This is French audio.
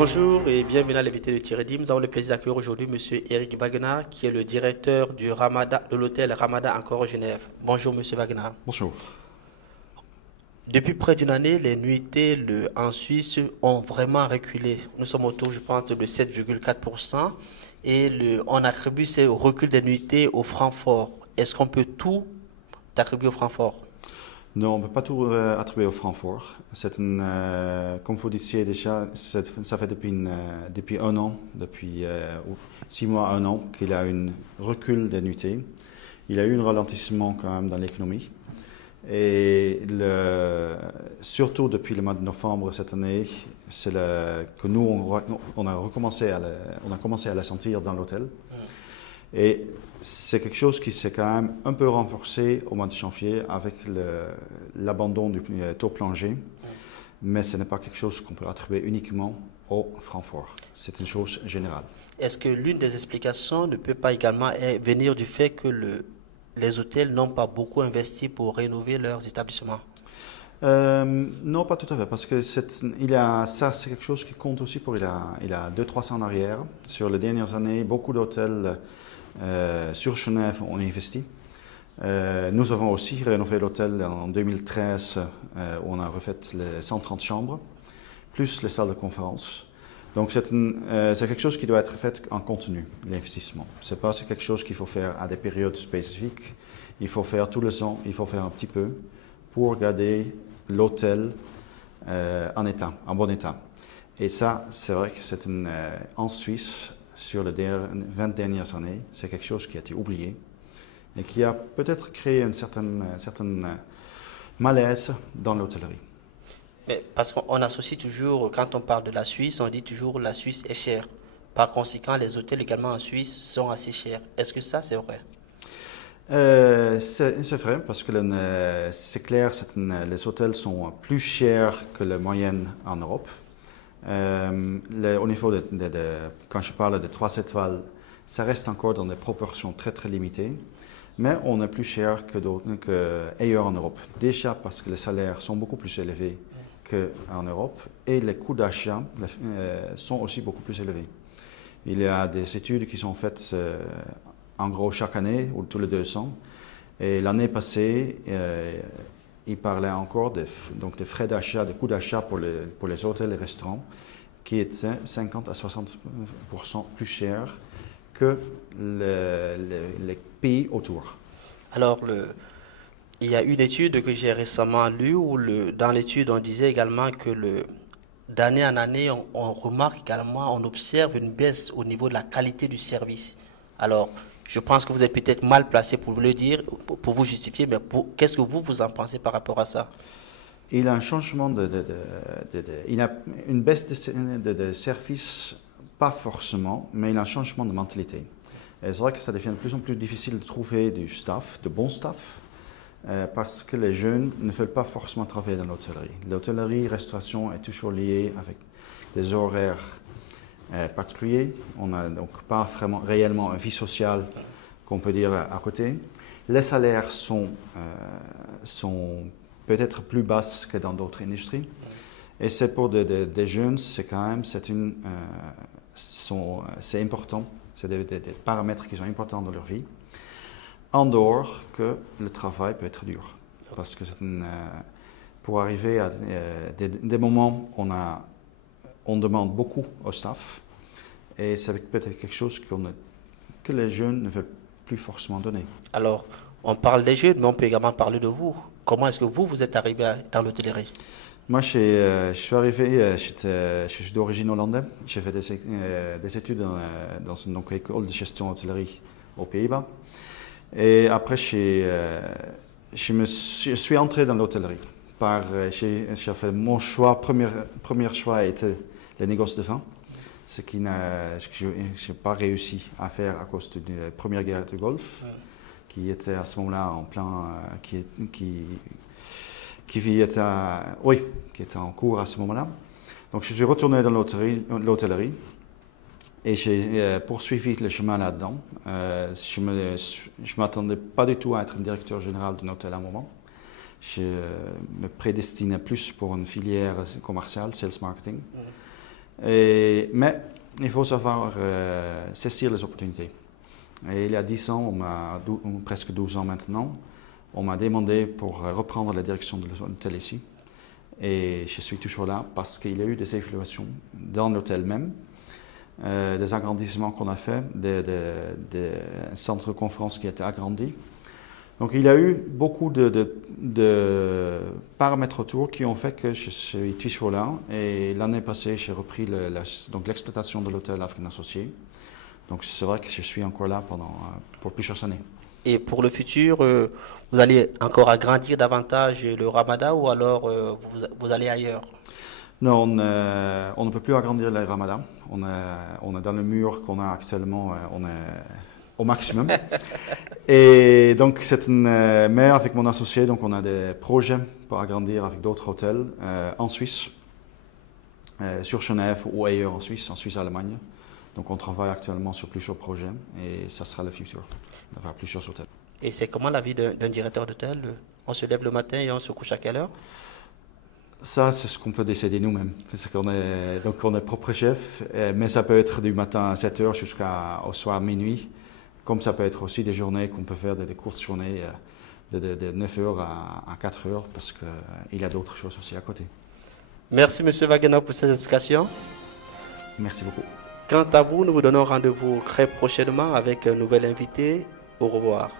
Bonjour et bienvenue à l'invité de Thierry. Nous avons le plaisir d'accueillir aujourd'hui M. Eric Wagner, qui est le directeur de l'hôtel Ramada encore Genève. Bonjour M. Wagner. Bonjour. Depuis près d'une année, les nuitées en Suisse ont vraiment reculé. Nous sommes autour, je pense, de 7,4%. Et on attribue ce recul des nuitées au Francfort. Est-ce qu'on peut tout attribuer au Francfort? Non, on ne peut pas tout attribuer au Francfort. Comme vous disiez déjà, ça fait depuis un an, depuis 6 mois, un an, qu'il y a un recul des nuitées. Il y a eu un ralentissement quand même dans l'économie. Et surtout depuis le mois de novembre cette année, c'est que nous, on a commencé à la sentir dans l'hôtel. Et c'est quelque chose qui s'est quand même un peu renforcé au mois de janvier avec l'abandon du taux plongé. Mais ce n'est pas quelque chose qu'on peut attribuer uniquement au Francfort. C'est une chose générale. Est-ce que l'une des explications ne peut pas également venir du fait que les hôtels n'ont pas beaucoup investi pour rénover leurs établissements? Non, pas tout à fait, parce que c'est quelque chose qui compte aussi il y a 2-3 ans en arrière. Sur les dernières années, beaucoup d'hôtels sur Genève ont investi. Nous avons aussi rénové l'hôtel en 2013, où on a refait les 130 chambres, plus les salles de conférence. Donc c'est quelque chose qui doit être fait en continu, l'investissement. Ce n'est pas quelque chose qu'il faut faire à des périodes spécifiques. Il faut faire tous les ans, il faut faire un petit peu pour garder l'hôtel en bon état. Et ça, c'est vrai que en Suisse, sur les 20 dernières années, c'est quelque chose qui a été oublié et qui a peut-être créé un certain malaise dans l'hôtellerie. Mais parce qu'on associe toujours, quand on parle de la Suisse, on dit toujours la Suisse est chère. Par conséquent, les hôtels également en Suisse sont assez chers. Est-ce que ça, c'est vrai? C'est vrai, parce que c'est clair, les hôtels sont plus chers que la moyenne en Europe. Au niveau quand je parle de 3 étoiles, ça reste encore dans des proportions très très limitées, mais on est plus cher qu'ailleurs en Europe. Déjà parce que les salaires sont beaucoup plus élevés qu'en Europe et les coûts d'achat sont aussi beaucoup plus élevés. Il y a des études qui sont faites en gros chaque année ou tous les 2 ans. Et l'année passée, il parlait encore des frais d'achat, des coûts d'achat pour les hôtels et restaurants qui étaient 50 à 60% plus chers que les pays autour. Alors, il y a une étude que j'ai récemment lue où dans l'étude, on disait également que d'année en année, on remarque également, on observe une baisse au niveau de la qualité du service. Alors, je pense que vous êtes peut-être mal placé pour le dire, pour vous justifier, mais qu'est-ce que vous en pensez par rapport à ça? Il y a un changement il y a une baisse de service, pas forcément, mais il y a un changement de mentalité. Et c'est vrai que ça devient de plus en plus difficile de trouver du staff, de bon staff, parce que les jeunes ne veulent pas forcément travailler dans l'hôtellerie. L'hôtellerie, restauration est toujours liée avec des horaires particuliers. On n'a donc pas réellement une vie sociale qu'on peut dire à côté. Les salaires sont peut-être plus basses que dans d'autres industries. Et c'est pour des jeunes, c'est quand même c'est important. C'est des paramètres qui sont importants dans leur vie. En dehors que le travail peut être dur. Parce que pour arriver à des moments où on demande beaucoup au staff et c'est peut-être quelque chose que les jeunes ne veulent plus forcément donner. Alors, on parle des jeunes, mais on peut également parler de vous. Comment est-ce que vous êtes arrivé dans l'hôtellerie? Moi, je suis arrivé, je suis d'origine hollandaise. J'ai fait des études dans une école de gestion hôtellerie aux Pays-Bas. Et après, je suis entré dans l'hôtellerie. J'ai fait mon choix, premier choix était les négoces de vin, ce que je n'ai pas réussi à faire à cause de la première guerre du Golfe, qui était à ce moment-là en plein, qui était en cours à ce moment-là. Donc je suis retourné dans l'hôtellerie et j'ai poursuivi le chemin là-dedans. Je ne m'attendais pas du tout à être un directeur général d'un hôtel à un moment. Je me prédestinais plus pour une filière commerciale, sales marketing. Mais il faut savoir saisir les opportunités. Et il y a 10 ans, presque 12 ans maintenant, on m'a demandé pour reprendre la direction de l'hôtel ici. Et je suis toujours là parce qu'il y a eu des évaluations dans l'hôtel même, des agrandissements qu'on a fait, des centres de conférence qui étaient agrandis. Donc il y a eu beaucoup de paramètres autour qui ont fait que je suis toujours là. Et l'année passée, j'ai repris l'exploitation de l'hôtel Africain Associé. Donc c'est vrai que je suis encore là pour plusieurs années. Et pour le futur, vous allez encore agrandir davantage le Ramada ou alors vous allez ailleurs? Non, on ne peut plus agrandir le Ramada. On est dans le mur qu'on a actuellement, on est au maximum. Et donc, mais avec mon associé, donc on a des projets pour agrandir avec d'autres hôtels en Suisse, sur Genève ou ailleurs en Suisse, Allemagne. Donc on travaille actuellement sur plusieurs projets et ça sera le futur, d'avoir plusieurs hôtels. Et c'est comment la vie d'un directeur d'hôtel? On se lève le matin et on se couche à quelle heure? Ça, c'est ce qu'on peut décider nous-mêmes. Donc on est propre chef, mais ça peut être du matin à 7 heures jusqu'au soir minuit. Comme ça peut être aussi des journées qu'on peut faire, des courtes journées de 9 heures à 4 heures parce qu'il y a d'autres choses aussi à côté. Merci M. Wagener pour ces explications. Merci beaucoup. Quant à vous, nous vous donnons rendez-vous très prochainement avec un nouvel invité. Au revoir.